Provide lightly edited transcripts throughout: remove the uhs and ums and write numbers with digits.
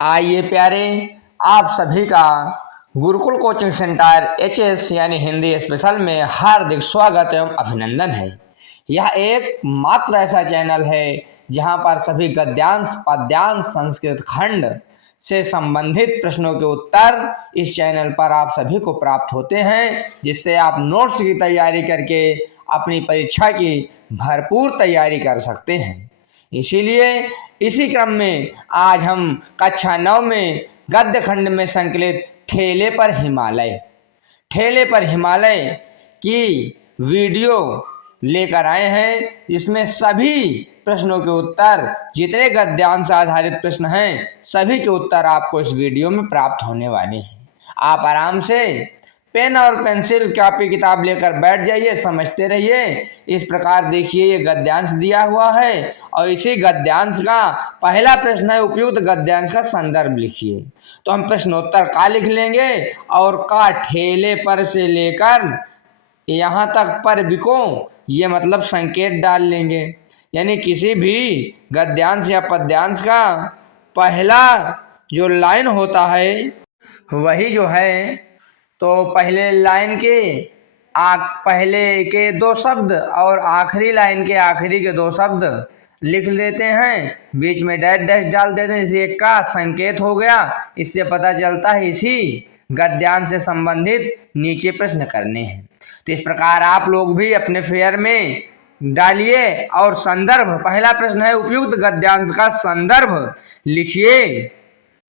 आइए प्यारे, आप सभी का गुरुकुल कोचिंग सेंटर एचएस यानी हिंदी स्पेशल में हार्दिक स्वागत एवं अभिनंदन है। यह एक मात्र ऐसा चैनल है जहां पर सभी गद्यांश, पद्यांश, संस्कृत खंड से संबंधित प्रश्नों के उत्तर इस चैनल पर आप सभी को प्राप्त होते हैं, जिससे आप नोट्स की तैयारी करके अपनी परीक्षा की भरपूर तैयारी कर सकते हैं। इसीलिए इसी क्रम में आज हम कक्षा 9 में गद्य खंड में संकलित ठेले पर हिमालय की वीडियो लेकर आए हैं, जिसमें सभी प्रश्नों के उत्तर, जितने गद्यांश आधारित प्रश्न हैं सभी के उत्तर आपको इस वीडियो में प्राप्त होने वाले हैं। आप आराम से पेन और पेंसिल, कॉपी किताब लेकर बैठ जाइए, समझते रहिए। इस प्रकार देखिए, ये गद्यांश दिया हुआ है और इसी गद्यांश का पहला प्रश्न है, उपयुक्त गद्यांश का संदर्भ लिखिए। तो हम प्रश्नोत्तर का लिख लेंगे और का ठेले पर से लेकर यहाँ तक पर बिको, ये मतलब संकेत डाल लेंगे। यानी किसी भी गद्यांश या पद्यांश का पहला जो लाइन होता है वही जो है, तो पहले लाइन के पहले के दो शब्द और आखिरी लाइन के आखिरी के दो शब्द लिख लेते हैं, बीच में डैश डैश डाल देते हैं, इसे एक का संकेत हो गया। इससे पता चलता है इसी गद्यांश से संबंधित नीचे प्रश्न करने हैं। तो इस प्रकार आप लोग भी अपने फेयर में डालिए और संदर्भ, पहला प्रश्न है उपयुक्त गद्यांश का संदर्भ लिखिए।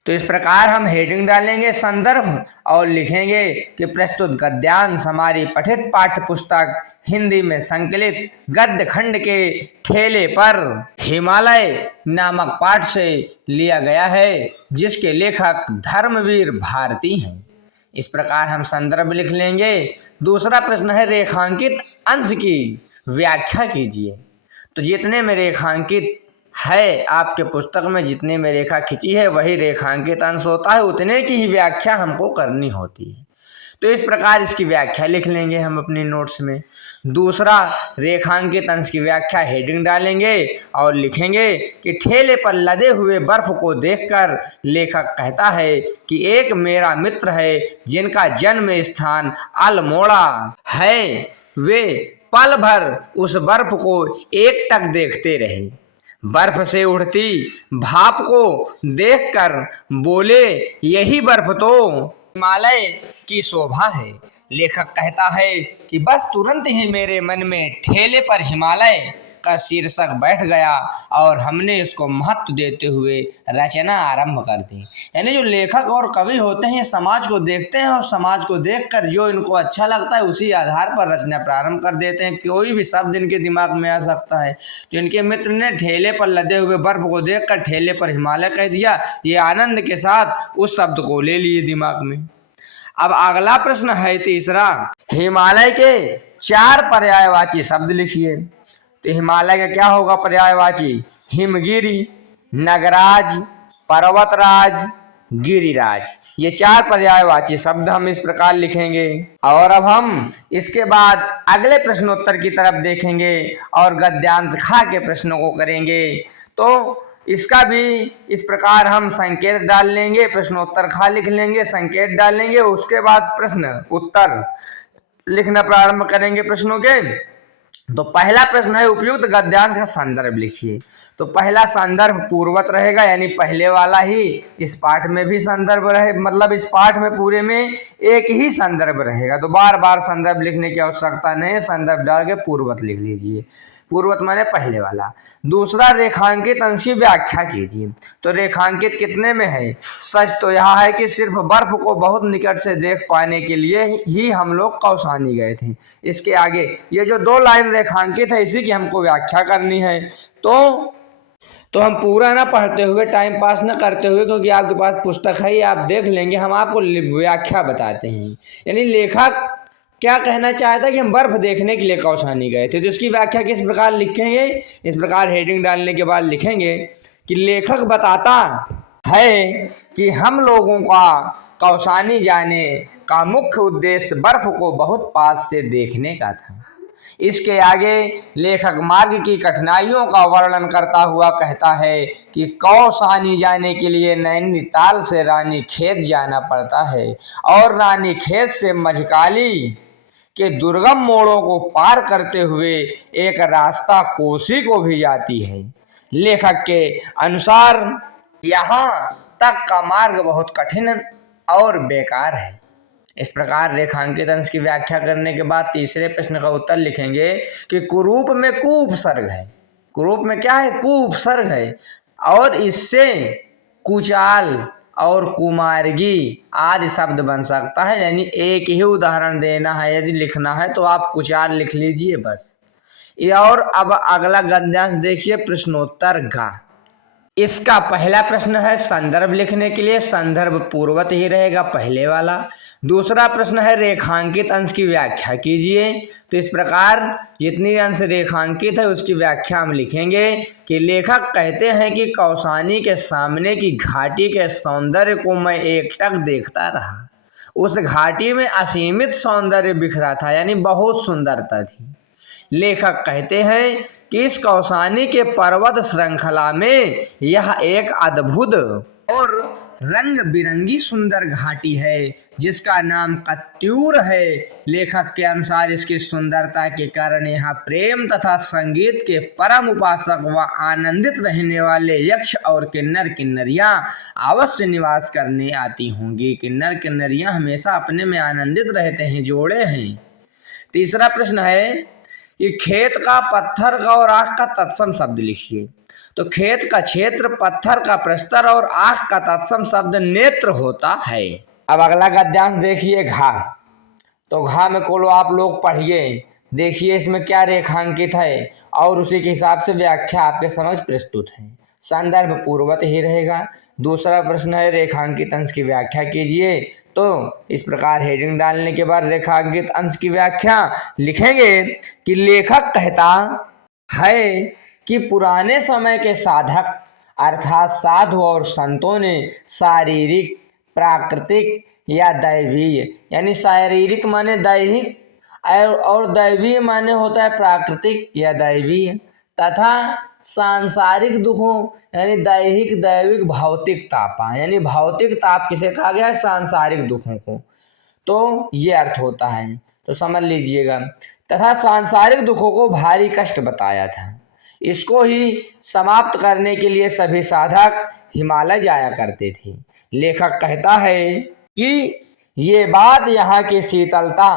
तो इस प्रकार हम हेडिंग डालेंगे संदर्भ और लिखेंगे कि प्रस्तुत गद्यांश हमारी पठित पाठ्य पुस्तक हिंदी में संकलित गद्य खंड के ठेले पर हिमालय नामक पाठ से लिया गया है, जिसके लेखक धर्मवीर भारती हैं। इस प्रकार हम संदर्भ लिख लेंगे। दूसरा प्रश्न है रेखांकित अंश की व्याख्या कीजिए। तो जितने में रेखांकित है, आपके पुस्तक में जितने में रेखा खिंची है वही रेखांकित अंश होता है, उतने की ही व्याख्या हमको करनी होती है। तो इस प्रकार इसकी व्याख्या लिख लेंगे हम अपने नोट्स में। दूसरा, रेखांकित अंश की व्याख्या हेडिंग डालेंगे और लिखेंगे कि ठेले पर लदे हुए बर्फ को देखकर लेखक कहता है कि एक मेरा मित्र है जिनका जन्म स्थान अल्मोड़ा है। वे पल भर उस बर्फ को एकटक देखते रहे। बर्फ से उड़ती भाप को देखकर बोले, यही बर्फ तो हिमालय की शोभा है। लेखक कहता है कि बस तुरंत ही मेरे मन में ठेले पर हिमालय का शीर्षक बैठ गया और हमने इसको महत्व देते हुए रचना आरंभ कर दी। यानी जो लेखक और कवि होते हैं समाज को देखते हैं और समाज को देखकर जो इनको अच्छा लगता है उसी आधार पर रचना प्रारंभ कर देते हैं। कोई भी शब्द इनके दिमाग में आ सकता है। तो इनके मित्र ने ठेले पर लदे हुए बर्फ को देखकर ठेले पर हिमालय कह दिया। ये आनंद के साथ उस शब्द को ले लिए दिमाग में। अब अगला प्रश्न है तीसरा, हिमालय के 4 पर्यायवाची शब्द लिखिए। तो हिमालय का क्या होगा पर्यायवाची? हिमगिरी, नगराज, पर्वतराज, गिरिराज। ये 4 पर्यायवाची शब्द हम इस प्रकार लिखेंगे। और अब हम इसके बाद अगले प्रश्नोत्तर की तरफ देखेंगे और गद्यांश खा के प्रश्नों को करेंगे। तो इसका भी इस प्रकार हम संकेत डाल लेंगे, प्रश्नोत्तर खा लिख लेंगे, संकेत डालेंगे, उसके बाद प्रश्न उत्तर लिखना प्रारंभ करेंगे प्रश्नों के। तो पहला प्रश्न है उपयुक्त गद्यांश का संदर्भ लिखिए। तो पहला संदर्भ पूर्वत रहेगा, यानी पहले वाला ही इस पाठ में भी संदर्भ रहे, मतलब इस पाठ में पूरे में एक ही संदर्भ रहेगा। तो बार बार संदर्भ लिखने की आवश्यकता नहीं, संदर्भ डाल के पूर्वत लिख लीजिए। पूर्वत माने पहले वाला। दूसरा, रेखांकित अंश की व्याख्या कीजिए। तो रेखांकित कितने में है? सच तो यह है कि सिर्फ बर्फ को बहुत निकट से देख पाने के लिए ही हम लोग कौसानी गए थे। इसके आगे ये जो 2 लाइन रेखांकित है इसी की हमको व्याख्या करनी है। तो हम पूरा ना पढ़ते हुए, टाइम पास ना करते हुए, क्योंकि आपके पास पुस्तक है, आप देख लेंगे, हम आपको व्याख्या बताते हैं। यानी लेखक क्या कहना चाहता है कि हम बर्फ देखने के लिए कौसानी गए थे। तो इसकी व्याख्या किस प्रकार लिखेंगे? इस प्रकार हेडिंग डालने के बाद लिखेंगे कि लेखक बताता है कि हम लोगों का कौसानी जाने का मुख्य उद्देश्य बर्फ को बहुत पास से देखने का था। इसके आगे लेखक मार्ग की कठिनाइयों का वर्णन करता हुआ कहता है कि कौसानी जाने के लिए नैनीताल से रानीखेत जाना पड़ता है और रानीखेत से मझकाली के दुर्गम मोड़ों को पार करते हुए एक रास्ता कोसी को भी जाती है। लेखक के अनुसार यहाँ तक का मार्ग बहुत कठिन और बेकार है। इस प्रकार रेखांकित अंश की व्याख्या करने के बाद तीसरे प्रश्न का उत्तर लिखेंगे कि कुरूप में कु उपसर्ग है। कुरूप में क्या है? कु उपसर्ग है और इससे कुचाल और कुमार्गी आदि शब्द बन सकता है। यानी एक ही उदाहरण देना है, यदि लिखना है तो आप कुचाल लिख लीजिए बस। ये और अब अगला गद्यांश देखिए, प्रश्नोत्तर गा। इसका पहला प्रश्न है संदर्भ लिखने के लिए संदर्भ पूर्वत ही रहेगा पहले वाला। दूसरा प्रश्न है रेखांकित अंश की व्याख्या कीजिए। तो इस प्रकार जितनी अंश रेखांकित है उसकी व्याख्या हम लिखेंगे कि लेखक कहते हैं कि कौसानी के सामने की घाटी के सौंदर्य को मैं एकटक देखता रहा। उस घाटी में असीमित सौंदर्य बिखरा था, यानी बहुत सुंदरता थी। लेखक कहते हैं कि इस कौसानी के पर्वत श्रृंखला में यह एक अद्भुत और रंग बिरंगी सुंदर घाटी है जिसका नाम कत्यूर है। लेखक के अनुसार इसकी सुंदरता के कारण यहाँ प्रेम तथा संगीत के परम उपासक व आनंदित रहने वाले यक्ष और किन्नर किन्नरियां अवश्य निवास करने आती होंगी। किन्नर किन्नरियां हमेशा अपने में आनंदित रहते हैं, जोड़े हैं। तीसरा प्रश्न है कि खेत का, पत्थर का और आँख का तत्सम शब्द लिखिए। तो खेत का क्षेत्र, पत्थर का प्रस्तर और आँख का तत्सम शब्द नेत्र होता है। अब अगला गद्यांश देखिए, घा। तो घा में कोलो आप लोग पढ़िए, देखिए इसमें क्या रेखांकित है और उसी के हिसाब से व्याख्या आपके समझ प्रस्तुत है। संदर्भ पूर्वत ही रहेगा। दूसरा प्रश्न है रेखांकित अंश की व्याख्या कीजिए। तो इस प्रकार हेडिंग डालने के बाद रेखांकित अंश की व्याख्या लिखेंगे कि लेखक कहता है कि पुराने समय के साधक अर्थात साधु और संतों ने शारीरिक, प्राकृतिक या दैवीय, यानी शारीरिक माने दैहिक और दैवीय माने होता है प्राकृतिक या दैवीय, तथा सांसारिक दुखों यानी दैहिक, दैविक, भौतिक तापा, यानी भौतिक ताप किसे कहा गया है? सांसारिक दुखों को। तो ये अर्थ होता है, तो समझ लीजिएगा। तथा सांसारिक दुखों को भारी कष्ट बताया था। इसको ही समाप्त करने के लिए सभी साधक हिमालय जाया करते थे। लेखक कहता है कि ये बात यहाँ की शीतलता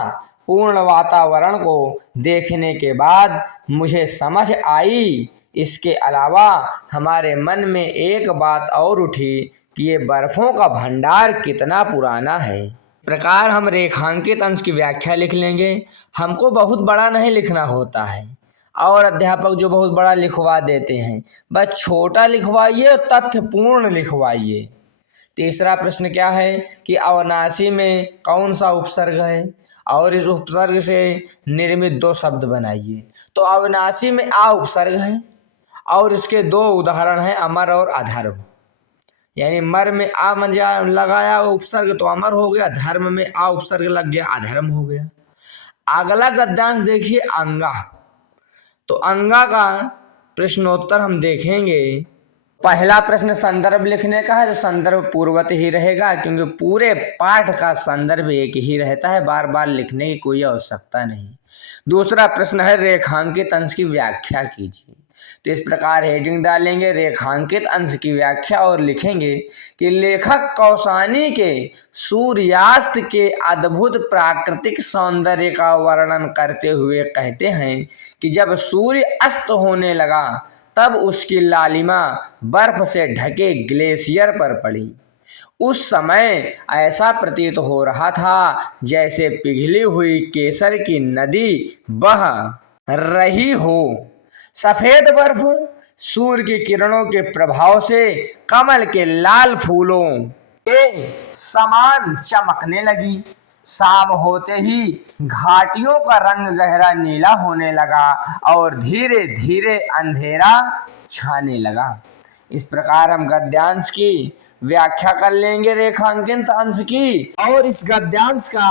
पूर्ण वातावरण को देखने के बाद मुझे समझ आई। इसके अलावा हमारे मन में एक बात और उठी कि ये बर्फों का भंडार कितना पुराना है। इस प्रकार हम रेखांकित अंश की व्याख्या लिख लेंगे। हमको बहुत बड़ा नहीं लिखना होता है और अध्यापक जो बहुत बड़ा लिखवा देते हैं, बस छोटा लिखवाइए और तथ्यपूर्ण लिखवाइए। तीसरा प्रश्न क्या है कि अविनाशी में कौन सा उपसर्ग है और इस उपसर्ग से निर्मित दो शब्द बनाइए। तो अविनाशी में आ उपसर्ग है और इसके दो उदाहरण हैं, अमर और अधर्म। यानी मर में आ लगाया उपसर्ग तो अमर हो गया, धर्म में आ उपसर्ग लग गया, अधर्म हो गया। अगला गद्यांश देखिए, अंगा। तो अंगा का प्रश्नोत्तर हम देखेंगे। पहला प्रश्न संदर्भ लिखने का है, तो संदर्भ पूर्वत ही रहेगा क्योंकि पूरे पाठ का संदर्भ एक ही रहता है, बार बार लिखने की कोई आवश्यकता नहीं। दूसरा प्रश्न है रेखांकित अंश की व्याख्या कीजिए। तो इस प्रकार हेडिंग डालेंगे रेखांकित अंश की व्याख्या और लिखेंगे कि लेखक कौसानी के सूर्यास्त के अद्भुत प्राकृतिक सौंदर्य का वर्णन करते हुए कहते हैं कि जब सूर्य अस्त होने लगा तब उसकी लालिमा बर्फ से ढके ग्लेशियर पर पड़ी। उस समय ऐसा प्रतीत हो रहा था जैसे पिघली हुई केसर की नदी बह रही हो। सफेद बर्फ सूर्य की किरणों के प्रभाव से कमल के लाल फूलों के समान चमकने लगी। शाम होते ही घाटियों का रंग गहरा नीला होने लगा और धीरे धीरे अंधेरा छाने लगा। इस प्रकार हम गद्यांश की व्याख्या कर लेंगे रेखांकित अंश की। और इस गद्यांश का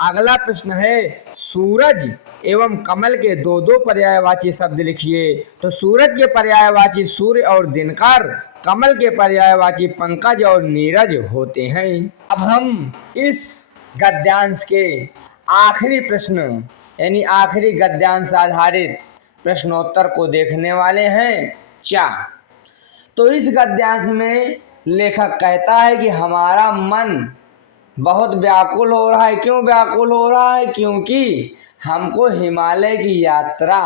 अगला प्रश्न है, सूरज एवं कमल के दो दो पर्यायवाची शब्द लिखिए। तो सूरज के पर्यायवाची सूर्य और दिनकर, कमल के पर्यायवाची पंकज और नीरज होते हैं। अब हम इस गद्यांश के आखिरी प्रश्न यानी आखिरी गद्यांश आधारित प्रश्नोत्तर को देखने वाले हैं। तो इस गद्यांश में लेखक कहता है कि हमारा मन बहुत व्याकुल हो रहा है। क्यों व्याकुल हो रहा है? क्योंकि हमको हिमालय की यात्रा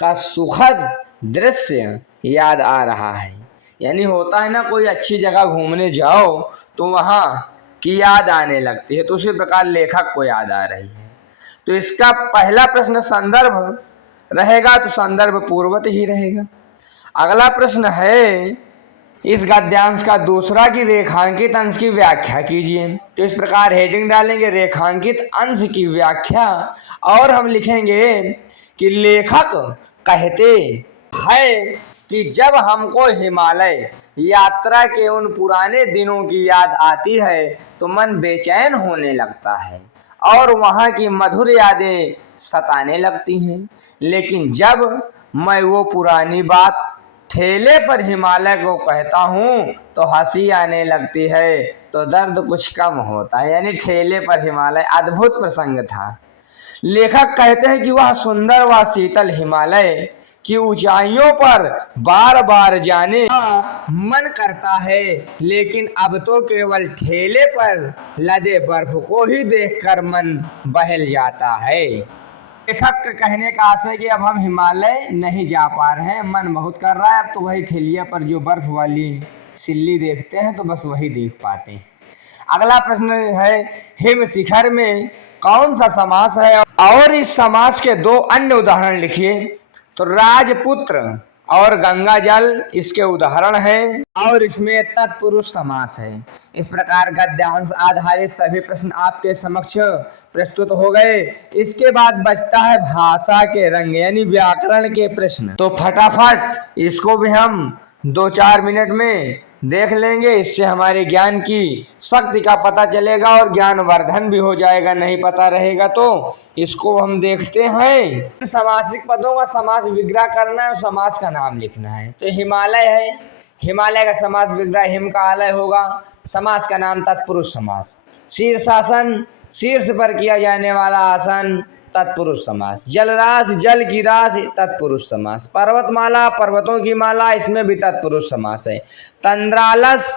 का सुखद दृश्य याद आ रहा है। यानी होता है ना, कोई अच्छी जगह घूमने जाओ तो वहाँ की याद आने लगती है, तो उसी प्रकार लेखक को याद आ रही है। तो इसका पहला प्रश्न संदर्भ रहेगा, तो संदर्भ पूर्वत ही रहेगा। अगला प्रश्न है, इस गद्यांश का दूसरा कि रेखांकित अंश की व्याख्या कीजिए। तो इस प्रकार हेडिंग डालेंगे रेखांकित अंश की व्याख्या, और हम लिखेंगे कि लेखक कहते हैं कि जब हमको हिमालय यात्रा के उन पुराने दिनों की याद आती है तो मन बेचैन होने लगता है और वहाँ की मधुर यादें सताने लगती हैं। लेकिन जब मैं वो पुरानी बात ठेले पर हिमालय को कहता हूँ तो हंसी आने लगती है, तो दर्द कुछ कम होता है। यानी ठेले पर हिमालय अद्भुत प्रसंग था। लेखक कहते हैं कि वह सुंदर व शीतल हिमालय की ऊंचाइयों पर बार बार जाने का मन करता है, लेकिन अब तो केवल ठेले पर लदे बर्फ को ही देखकर मन बहल जाता है। लेखक का कहने का आशय कि अब हम हिमालय नहीं जा पा रहे हैं, मन बहुत कर रहा है, अब तो वही ठेलिया पर जो बर्फ वाली सिल्ली देखते हैं तो बस वही देख पाते हैं। अगला प्रश्न है, हिम शिखर में कौन सा समास है और इस समास के दो अन्य उदाहरण लिखिए। तो राजपुत्र और गंगा जल इसके उदाहरण हैं और इसमें तत्पुरुष समास है। इस प्रकार गद्यांश आधारित सभी प्रश्न आपके समक्ष प्रस्तुत हो गए। इसके बाद बचता है भाषा के रंग यानी व्याकरण के प्रश्न। तो फटाफट इसको भी हम 2-4 मिनट में देख लेंगे। इससे हमारे ज्ञान की शक्ति का पता चलेगा और ज्ञान वर्धन भी हो जाएगा। नहीं पता रहेगा तो इसको हम देखते हैं। समासिक पदों का समास विग्रह करना है और समास का नाम लिखना है। तो हिमालय है, हिमालय का समास विग्रह हिम का आलय होगा। समास का नाम तत्पुरुष समास। शीर्षासन, शीर्ष पर किया जाने वाला आसन, तत्पुरुष समास। जलराशि, जल की राशि, तत्पुरुष समास। पर्वतमाला, पर्वतों की माला, इसमें भी तत्पुरुष समास है। तंद्रालस,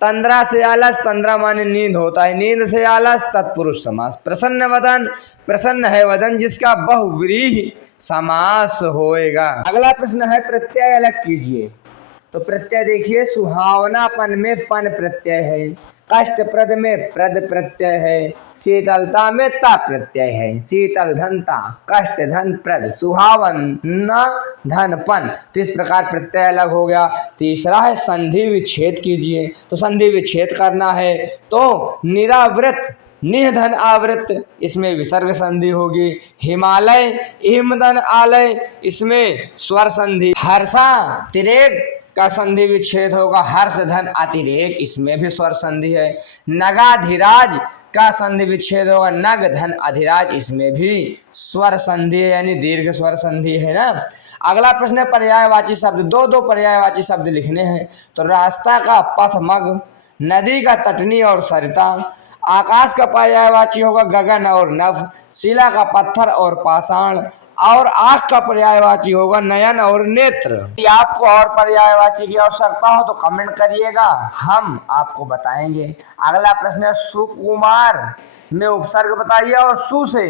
तंद्रा से आलस, तंद्रा माने नींद होता है, नींद से आलस, तत्पुरुष समास। प्रसन्न वदन, प्रसन्न है वदन जिसका बहुव्रीहि समास होएगा। अगला प्रश्न है प्रत्यय अलग कीजिए। तो प्रत्यय देखिए, सुहावनापन में पन प्रत्यय है, कष्टप्रद में प्रद प्रत्यय है, शीतलता में ता प्रत्यय है। शीतल धनता, कष्ट धन प्रद, सुहावन न धन पन। तो इस प्रकार प्रत्यय अलग हो गया। तीसरा है संधि विच्छेद कीजिए। तो संधि विच्छेद करना है तो निरावृत, निह धन आवृत, इसमें विसर्ग संधि होगी। हिमालय, हिम धन आलय, इसमें स्वर संधि। हर्षा तिरेक का संधि विच्छेद होगा, हर्ष धन अतिरेक, इसमें भी स्वर संधि है। नगाधिराज का संधि विच्छेद होगा, नग धन अधिराज, इसमें भी स्वर संधि है यानी दीर्घ स्वर संधि है ना। अगला प्रश्न है पर्यायवाची शब्द। दो दो पर्यायवाची शब्द लिखने हैं। तो रास्ता का पथमग, नदी का तटनी और सरिता। आकाश का पर्यायवाची होगा गगन और नभ, शिला का पत्थर और पाषाण, और आँख का पर्यायवाची होगा नयन और नेत्र। यदि आपको और पर्यायवाची की आवश्यकता हो तो कमेंट करिएगा, हम आपको बताएंगे। अगला प्रश्न है सुकुमार में उपसर्ग बताइए और सु से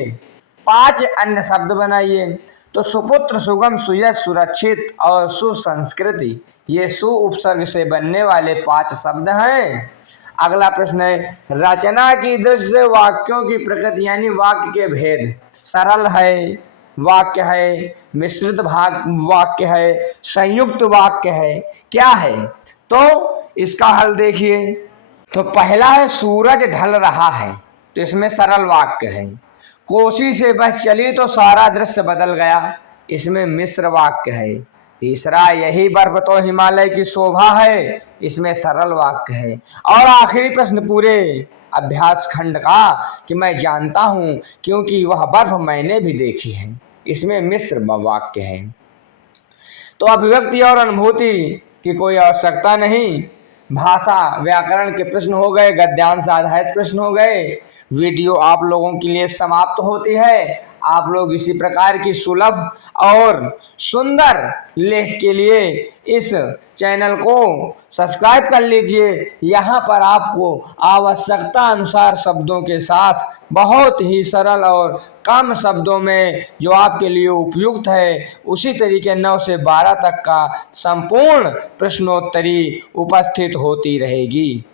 5 अन्य शब्द बनाइए। तो सुपुत्र, सुगम, सुयश, सुरक्षित और सुसंस्कृति, ये सु उपसर्ग से बनने वाले 5 शब्द हैं। अगला प्रश्न है रचना की दृष्टि से वाक्यों की प्रकृति यानी वाक्य के भेद। सरल है वाक्य है, मिश्रित भाग वाक्य है, संयुक्त वाक्य है, क्या है? तो इसका हल देखिए। तो पहला है सूरज ढल रहा है, तो इसमें सरल वाक्य है। कोसी से बस चली तो सारा दृश्य बदल गया, इसमें मिश्र वाक्य है। तीसरा, यही बर्फ तो हिमालय की शोभा है, इसमें सरल वाक्य है। और आखिरी प्रश्न पूरे अभ्यास खंड का कि मैं जानता हूं क्योंकि वह बर्फ मैंने भी देखी है, इसमें मिश्र वाक्य है। तो अभिव्यक्ति और अनुभूति की कोई आवश्यकता नहीं। भाषा व्याकरण के प्रश्न हो गए, गद्यांश आधारित प्रश्न हो गए। वीडियो आप लोगों के लिए समाप्त होती है। आप लोग इसी प्रकार की सुलभ और सुंदर लेख के लिए इस चैनल को सब्सक्राइब कर लीजिए। यहाँ पर आपको आवश्यकता अनुसार शब्दों के साथ बहुत ही सरल और कम शब्दों में जो आपके लिए उपयुक्त है उसी तरीके 9 से 12 तक का संपूर्ण प्रश्नोत्तरी उपस्थित होती रहेगी।